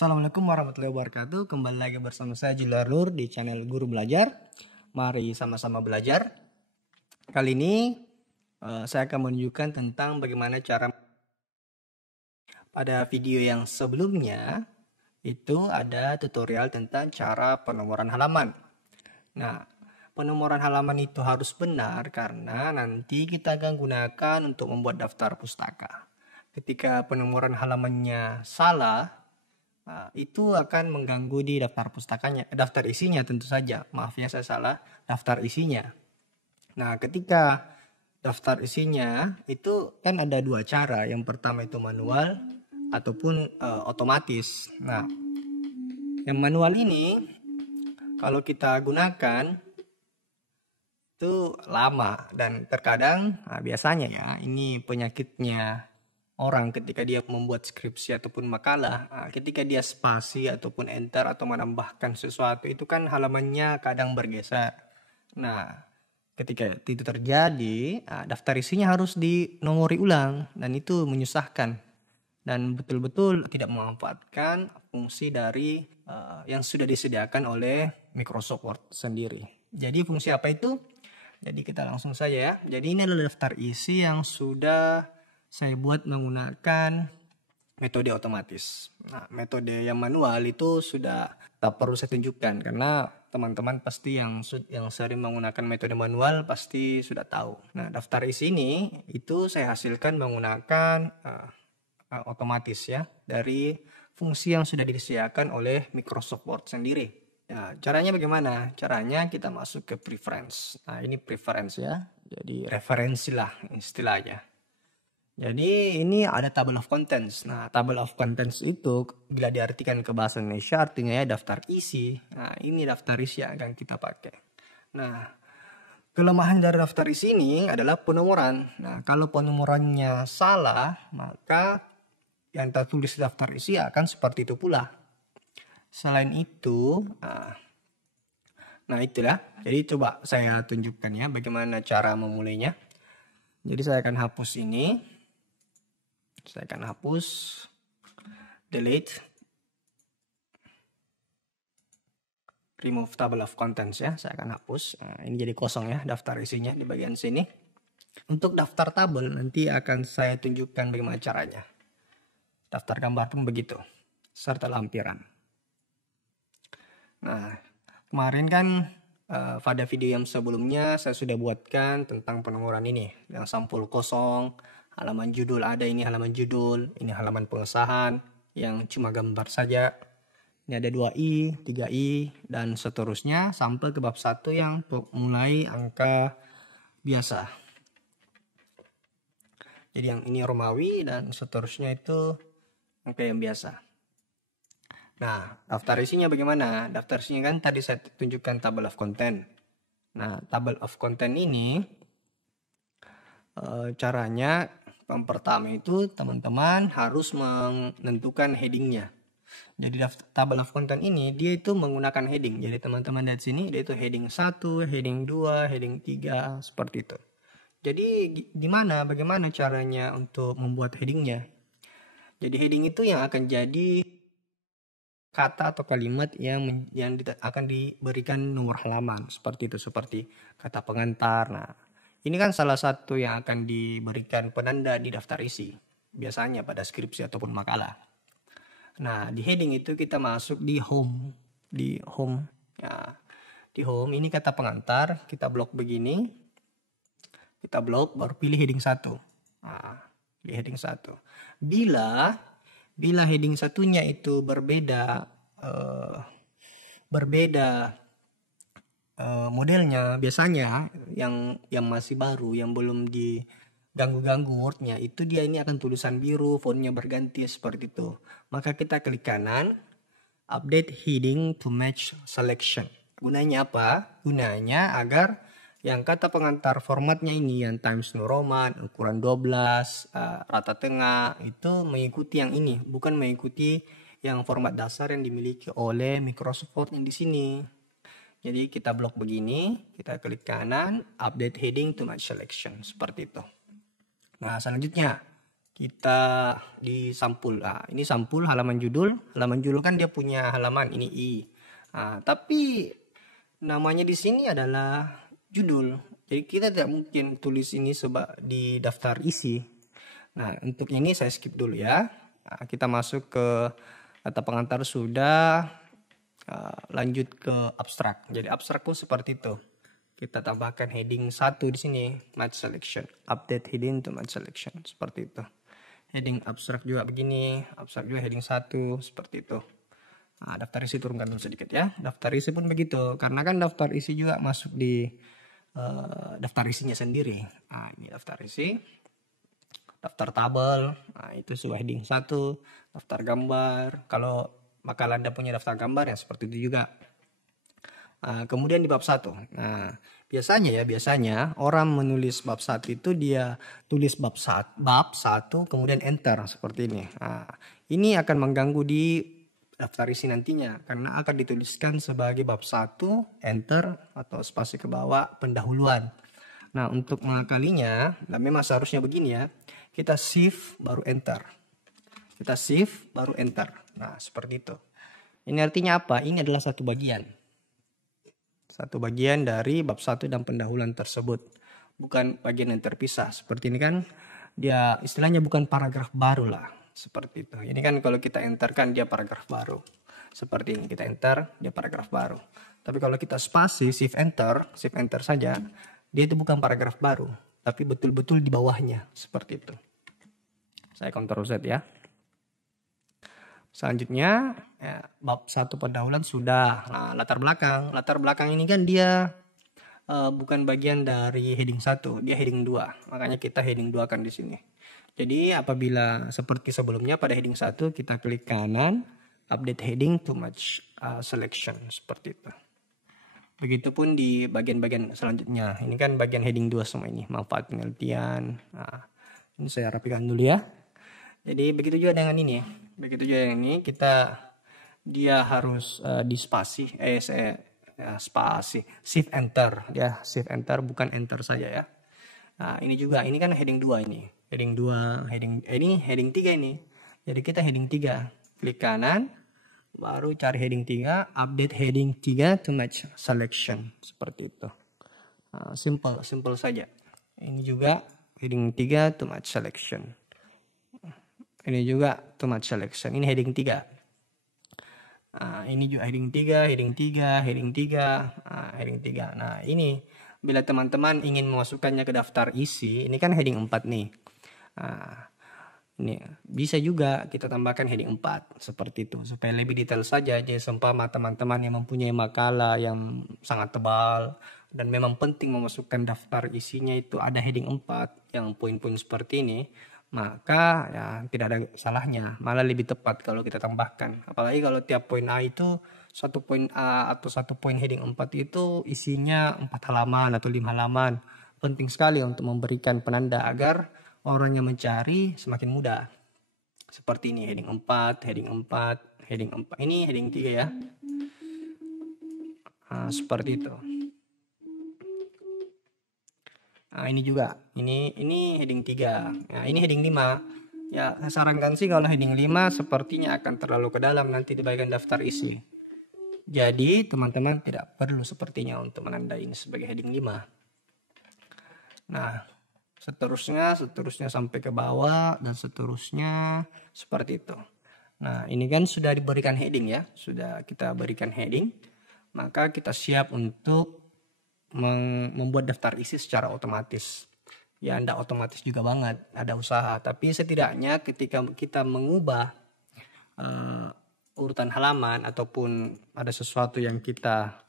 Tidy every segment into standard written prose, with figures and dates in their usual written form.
Assalamualaikum warahmatullahi wabarakatuh. Kembali lagi bersama saya Juliar Nur di channel Guru Belajar. Mari sama-sama belajar. Kali ini saya akan menunjukkan tentang bagaimana cara. Pada video yang sebelumnya itu ada tutorial tentang cara penomoran halaman. Nah, penomoran halaman itu harus benar karena nanti kita akan gunakan untuk membuat daftar pustaka. Ketika penomoran halamannya salah, itu akan mengganggu di daftar pustakanya, daftar isinya tentu saja. Maaf ya, saya salah, daftar isinya. Nah, ketika daftar isinya itu kan ada dua cara. Yang pertama itu manual ataupun otomatis. Nah, yang manual ini kalau kita gunakan itu lama dan terkadang biasanya ya ini penyakitnya orang ketika dia membuat skripsi ataupun makalah, ketika dia spasi ataupun enter atau menambahkan sesuatu itu kan halamannya kadang bergeser. Nah, ketika itu terjadi, daftar isinya harus dinomori ulang dan itu menyusahkan dan betul-betul tidak memanfaatkan fungsi dari yang sudah disediakan oleh Microsoft Word sendiri. Jadi fungsi apa itu? Jadi kita langsung saja ya. Jadi ini adalah daftar isi yang sudah saya buat menggunakan metode otomatis. Nah, metode yang manual itu sudah tak perlu saya tunjukkan karena teman-teman pasti yang sering menggunakan metode manual pasti sudah tahu. Nah, daftar isi ini itu saya hasilkan menggunakan otomatis ya dari fungsi yang sudah disediakan oleh Microsoft Word sendiri. Nah, caranya bagaimana? Caranya kita masuk ke preference. Nah, ini preference ya. Jadi referensi lah istilahnya. Jadi ini ada table of contents. Nah, table of contents itu bila diartikan ke bahasa Indonesia artinya ya daftar isi. Nah, ini daftar isi yang akan kita pakai. Nah, kelemahan dari daftar isi ini adalah penomoran. Nah, kalau penomorannya salah, maka yang tertulis daftar isi akan seperti itu pula. Selain itu, nah itulah. Jadi coba saya tunjukkan ya bagaimana cara memulainya. Jadi saya akan hapus ini. Saya akan hapus, delete, remove table of contents ya. Saya akan hapus. Nah, ini jadi kosong ya daftar isinya di bagian sini. Untuk daftar tabel nanti akan saya tunjukkan bagaimana caranya. Daftar gambar pun begitu, serta lampiran. Nah, kemarin kan pada video yang sebelumnya saya sudah buatkan tentang penomoran ini. Yang sampul kosong. Halaman judul ada, ini halaman judul, ini halaman pengesahan yang cuma gambar saja. Ini ada 2i, 3i, dan seterusnya sampai ke bab 1 yang mulai angka biasa. Jadi yang ini Romawi dan seterusnya itu angka yang biasa. Nah, daftar isinya bagaimana? Daftar isinya kan tadi saya tunjukkan table of content. Nah, table of content ini caranya yang pertama itu teman-teman harus menentukan headingnya. Jadi table of content ini dia itu menggunakan heading. Jadi teman-teman lihat sini dia itu heading 1, heading 2, heading 3 seperti itu. Jadi bagaimana caranya untuk membuat headingnya? Jadi heading itu yang akan jadi kata atau kalimat yang akan diberikan nomor halaman seperti itu, seperti kata pengantar. Nah, ini kan salah satu yang akan diberikan penanda di daftar isi. Biasanya pada skripsi ataupun makalah. Nah, di heading itu kita masuk di home. Di home. Ya, di home ini kata pengantar. Kita blok begini. Kita blok baru pilih heading 1. Nah, pilih heading 1. Bila heading satunya itu berbeda modelnya, biasanya yang masih baru, yang belum diganggu-ganggu wordnya, itu dia ini akan tulisan biru, fontnya berganti seperti itu. Maka kita klik kanan, update heading to match selection. Gunanya apa? Gunanya agar yang kata pengantar formatnya ini, yang Times New Roman, ukuran 12, rata tengah, itu mengikuti yang ini, bukan mengikuti yang format dasar yang dimiliki oleh Microsoft Word yang di sini. Jadi kita blok begini, kita klik kanan, update heading to match selection, seperti itu. Nah, selanjutnya kita di sampul. Nah, ini sampul halaman judul. Halaman judul kan dia punya halaman ini I. Nah, tapi namanya di sini adalah judul. Jadi kita tidak mungkin tulis ini di daftar isi. Nah, untuk ini saya skip dulu ya. Nah, kita masuk ke kata pengantar sudah, lanjut ke abstrak. Jadi abstrak pun seperti itu. Kita tambahkan heading 1 di sini, match selection. Update heading to match selection, seperti itu. Heading abstrak juga begini, abstrak juga heading 1, seperti itu. Nah, daftar isi turunkan dulu sedikit ya. Daftar isi pun begitu, karena kan daftar isi juga masuk di daftar isinya sendiri. Nah, ini daftar isi. Daftar tabel, nah itu sudah heading 1. Daftar gambar, kalau makalah Anda punya daftar gambar ya seperti itu juga. Kemudian di bab 1. Nah, biasanya orang menulis bab 1 itu dia tulis bab 1 kemudian enter seperti ini. Nah, ini akan mengganggu di daftar isi nantinya karena akan dituliskan sebagai bab 1 enter atau spasi ke bawah pendahuluan. Nah, untuk mengakalinya, nah memang seharusnya begini ya. Kita shift baru enter. Kita shift baru enter. Nah, seperti itu. Ini artinya apa? Ini adalah satu bagian. Satu bagian dari bab 1 dan pendahuluan tersebut. Bukan bagian yang terpisah. Seperti ini kan dia istilahnya bukan paragraf baru lah. Seperti itu. Ini kan kalau kita enter kan dia paragraf baru. Seperti ini kita enter dia paragraf baru. Tapi kalau kita spasi shift enter saja, dia itu bukan paragraf baru. Tapi betul-betul di bawahnya. Seperti itu. Saya Ctrl Z ya. Selanjutnya ya, bab 1 pendahuluan sudah. Nah, latar belakang ini kan dia bukan bagian dari heading 1, dia heading 2. Makanya kita heading 2 kan di sini. Jadi apabila seperti sebelumnya pada heading 1 kita klik kanan, update heading to match selection seperti itu. Begitupun di bagian-bagian selanjutnya. Ini kan bagian heading 2 semua ini, manfaat penelitian. Nah, ini saya rapikan dulu ya. Jadi begitu juga dengan ini. Begitu juga dengan ini dia harus di spasi spasi shift enter ya, shift enter bukan enter saja ya. Nah, ini juga ini kan heading 2 ini. Heading 2, ini heading 3 ini. Jadi kita heading 3, klik kanan baru cari heading 3, update heading 3 to match selection seperti itu. Nah, simple saja. Ini juga heading 3 to match selection. Ini juga to match selection. Ini heading 3. Nah, ini juga heading 3, heading 3, heading 3, heading 3. Nah, ini bila teman-teman ingin memasukkannya ke daftar isi, ini kan heading 4 nih. Nah, ini bisa juga kita tambahkan heading 4 seperti itu supaya lebih detail saja. Jadi seumpama teman-teman yang mempunyai makalah yang sangat tebal dan memang penting memasukkan daftar isinya itu ada heading 4 yang poin-poin seperti ini, maka ya tidak ada salahnya, malah lebih tepat kalau kita tambahkan. Apalagi kalau tiap poin A itu satu poin A atau satu poin heading 4 itu isinya 4 halaman atau 5 halaman. Penting sekali untuk memberikan penanda agar orang yang mencari semakin mudah. Seperti ini heading 4, heading 4, heading 4. Ini heading 3 ya. Nah, seperti itu. Nah, ini juga. Ini heading 3. Nah, ini heading 5. Ya, saya sarankan sih kalau heading 5 sepertinya akan terlalu ke dalam nanti di bagian daftar isi. Jadi, teman-teman tidak perlu sepertinya untuk menandai ini sebagai heading 5. Nah, seterusnya sampai ke bawah dan seterusnya seperti itu. Nah, ini kan sudah diberikan heading ya. Sudah kita berikan heading. Maka kita siap untuk membuat daftar isi secara otomatis. Ya, tidak otomatis juga banget, ada usaha. Tapi setidaknya ketika kita mengubah urutan halaman ataupun ada sesuatu yang kita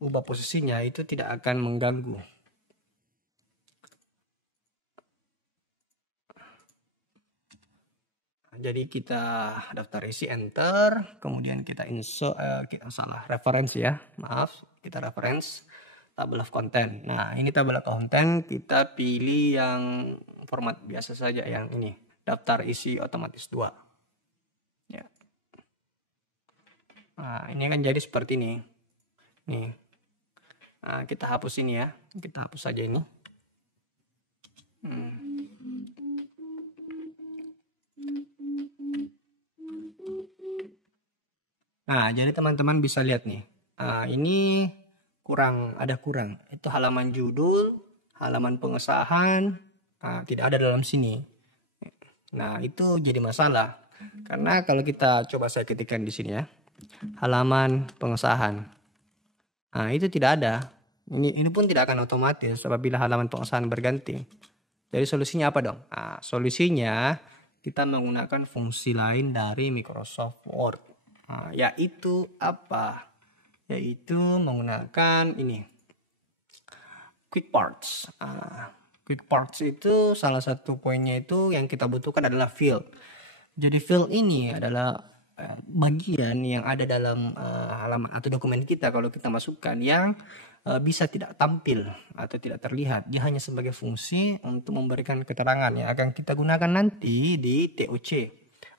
ubah posisinya, itu tidak akan mengganggu. Jadi kita daftar isi enter, kemudian kita insert, referensi ya, maaf, kita reference table of content. Nah, ini table of content kita pilih yang format biasa saja, yang ini, daftar isi otomatis 2. Ya. Nah, ini kan jadi seperti ini. Nih. Nah, kita hapus ini ya. Kita hapus saja ini. Nah, jadi teman-teman bisa lihat nih. Ini ada kurang. Itu halaman judul, halaman pengesahan, tidak ada dalam sini. Nah, itu jadi masalah. Karena kalau kita coba saya ketikkan di sini ya. Halaman pengesahan. Nah, itu tidak ada. Ini pun tidak akan otomatis apabila halaman pengesahan berganti. Jadi solusinya apa dong? Nah, solusinya kita menggunakan fungsi lain dari Microsoft Word. Nah, yaitu apa? Yaitu menggunakan ini. Quick Parts. Quick Parts itu salah satu poinnya itu yang kita butuhkan adalah field. Jadi field ini adalah bagian yang ada dalam halaman atau dokumen kita kalau kita masukkan yang bisa tidak tampil atau tidak terlihat. Dia hanya sebagai fungsi untuk memberikan keterangan yang akan kita gunakan nanti di TOC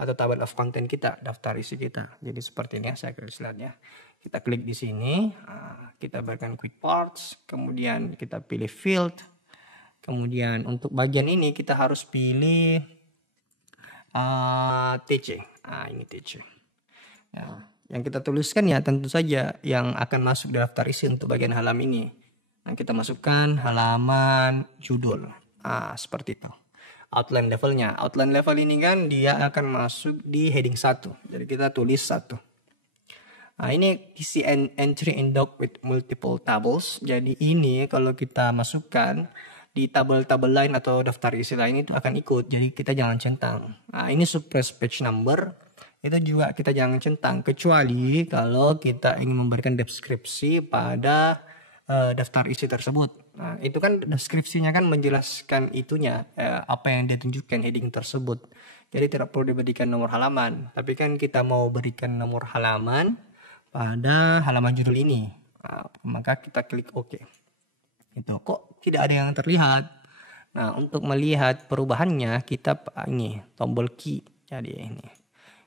atau table of content kita, daftar isi kita. Jadi seperti ini ya, saya klik slide-nya. Kita klik di sini, kita berikan quick parts, kemudian kita pilih field. Kemudian untuk bagian ini kita harus pilih TC. Ini TC. Ya, yang kita tuliskan ya tentu saja yang akan masuk di daftar isi untuk bagian halaman ini. Nah, kita masukkan halaman judul. Seperti itu. Outline levelnya. Outline level ini kan dia akan masuk di heading 1. Jadi kita tulis 1. Nah, ini isi entry in doc with multiple tables. Jadi ini kalau kita masukkan di tabel-tabel lain atau daftar isi lain itu akan ikut. Jadi kita jangan centang. Nah, ini suppress page number. Itu juga kita jangan centang. Kecuali kalau kita ingin memberikan deskripsi pada daftar isi tersebut. Nah, itu kan deskripsinya kan menjelaskan itunya. Apa yang dia tunjukkan heading tersebut. Jadi tidak perlu diberikan nomor halaman. Tapi kan kita mau berikan nomor halaman pada halaman judul ini. Nah, maka kita klik OK. Itu kok tidak ada yang terlihat. Nah, untuk melihat perubahannya kita ini tombol key. Jadi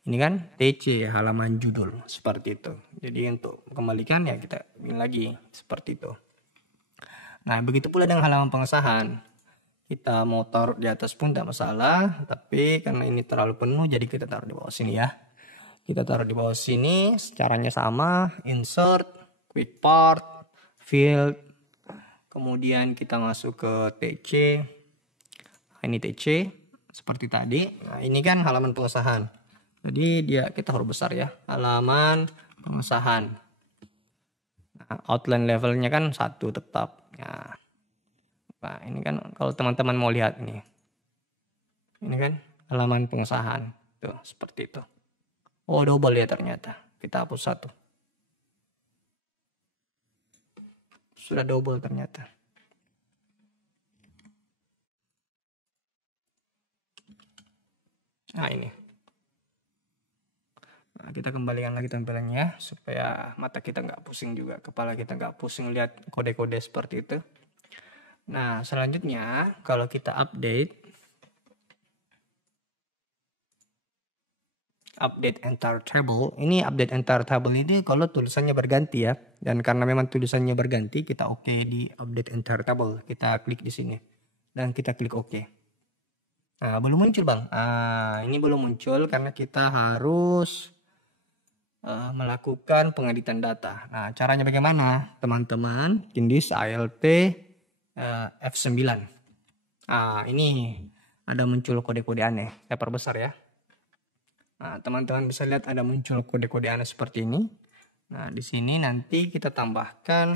ini kan TC halaman judul seperti itu. Jadi untuk kembalikan ya kita ini lagi seperti itu. Nah, begitu pula dengan halaman pengesahan. Kita mau taruh di atas pun tidak masalah, tapi karena ini terlalu penuh jadi kita taruh di bawah sini ya. Kita taruh di bawah sini, caranya sama, insert, quick part, field, kemudian kita masuk ke TC. Nah, ini TC seperti tadi. Nah, ini kan halaman pengesahan. Jadi kita huruf besar ya, halaman pengesahan. Nah, outline levelnya kan 1 tetap. Nah, ini kan kalau teman-teman mau lihat ini kan halaman pengesahan. Tuh, seperti itu. Oh, double ya ternyata. Kita hapus 1. Sudah double ternyata. Nah, ini. Nah, kita kembalikan lagi tampilannya supaya mata kita nggak pusing juga, kepala kita nggak pusing lihat kode-kode seperti itu. Nah, selanjutnya kalau kita update entire table. Ini update entire table ini kalau tulisannya berganti ya. Dan karena memang tulisannya berganti, kita oke di update entire table. Kita klik di sini dan kita klik oke. Nah, belum muncul bang. Ini belum muncul karena kita harus melakukan pengeditan data. Nah, caranya bagaimana teman-teman? Indis ALT F9. Ini ada muncul kode-kode aneh. Saya perbesar ya. Nah, teman-teman bisa lihat ada muncul kode-kode aneh seperti ini. Nah, di sini nanti kita tambahkan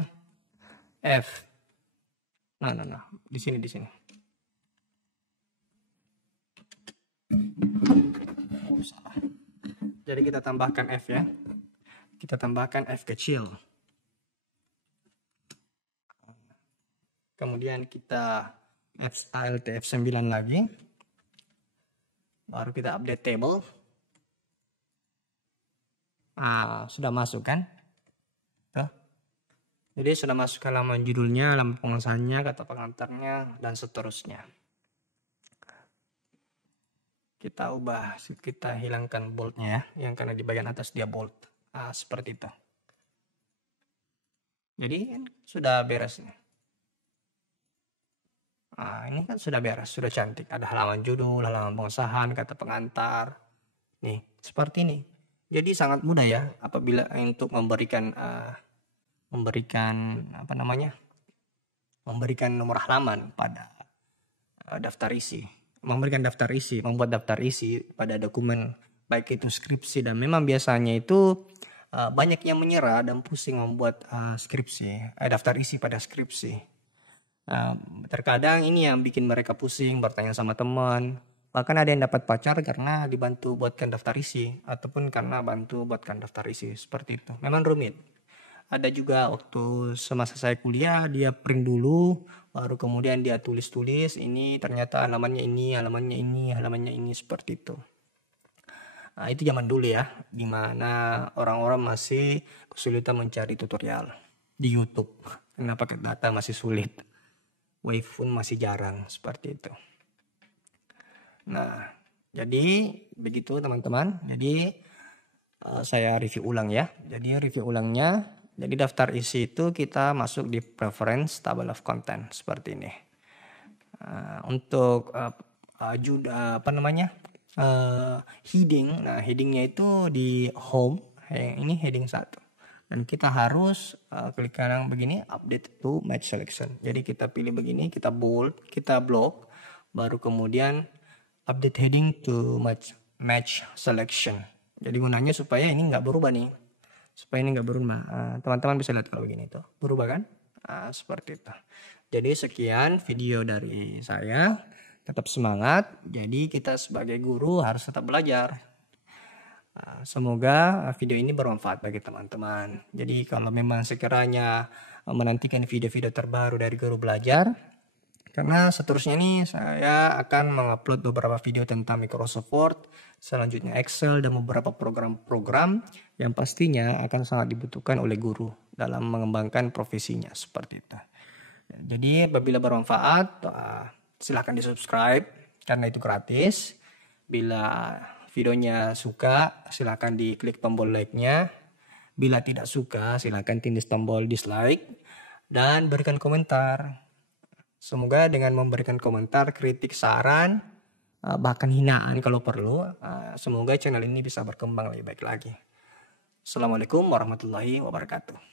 F. Nah. Di sini. Oh, salah. Jadi kita tambahkan F ya. Kita tambahkan F kecil. Kemudian kita ALT F9 lagi. Baru kita update table. Sudah masuk kan? Tuh. Jadi sudah masuk halaman judulnya, halaman pengesahannya, kata pengantarnya, dan seterusnya. Kita ubah, kita hilangkan boldnya ya, yang karena di bagian atas dia bold. Seperti itu. Jadi sudah beres nih. Ini kan sudah beres, sudah cantik. Ada halaman judul, halaman pengesahan, kata pengantar. Nih, seperti ini. Jadi sangat mudah ya apabila untuk memberikan nomor halaman pada daftar isi, membuat daftar isi pada dokumen baik itu skripsi. Dan memang biasanya itu banyak yang menyerah dan pusing membuat daftar isi pada skripsi. Terkadang ini yang bikin mereka pusing, bertanya sama teman. Bahkan ada yang dapat pacar karena dibantu buatkan daftar isi, ataupun karena bantu buatkan daftar isi, seperti itu. Memang rumit. Ada juga waktu semasa saya kuliah, dia print dulu, baru kemudian dia tulis-tulis, ini ternyata halamannya ini, seperti itu. Nah, itu zaman dulu ya, dimana orang-orang masih kesulitan mencari tutorial di YouTube. Kenapa data masih sulit, wave pun masih jarang, seperti itu. Nah, jadi begitu teman-teman. Jadi saya review ulang ya. Jadi daftar isi itu kita masuk di preference table of content seperti ini. Untuk heading. Nah, headingnya itu di home. Ini heading 1. Dan kita harus klik kanan begini, update to match selection. Jadi kita pilih begini, kita bold, kita block, baru kemudian update heading to match selection. Jadi gunanya supaya ini nggak berubah nih. Teman-teman bisa lihat kalau begini tuh berubah kan? Seperti itu. Jadi sekian video dari saya. Tetap semangat. Jadi kita sebagai guru harus tetap belajar. Semoga video ini bermanfaat bagi teman-teman. Jadi kalau memang sekiranya menantikan video-video terbaru dari Guru Belajar, karena seterusnya ini saya akan mengupload beberapa video tentang Microsoft Word, selanjutnya Excel, dan beberapa program-program yang pastinya akan sangat dibutuhkan oleh guru dalam mengembangkan profesinya, seperti itu. Jadi apabila bermanfaat, silahkan di subscribe karena itu gratis. Bila videonya suka, silahkan diklik tombol like-nya. Bila tidak suka, silahkan tindih tombol dislike dan berikan komentar. Semoga dengan memberikan komentar, kritik, saran, bahkan hinaan kalau perlu, semoga channel ini bisa berkembang lebih baik lagi. Assalamualaikum warahmatullahi wabarakatuh.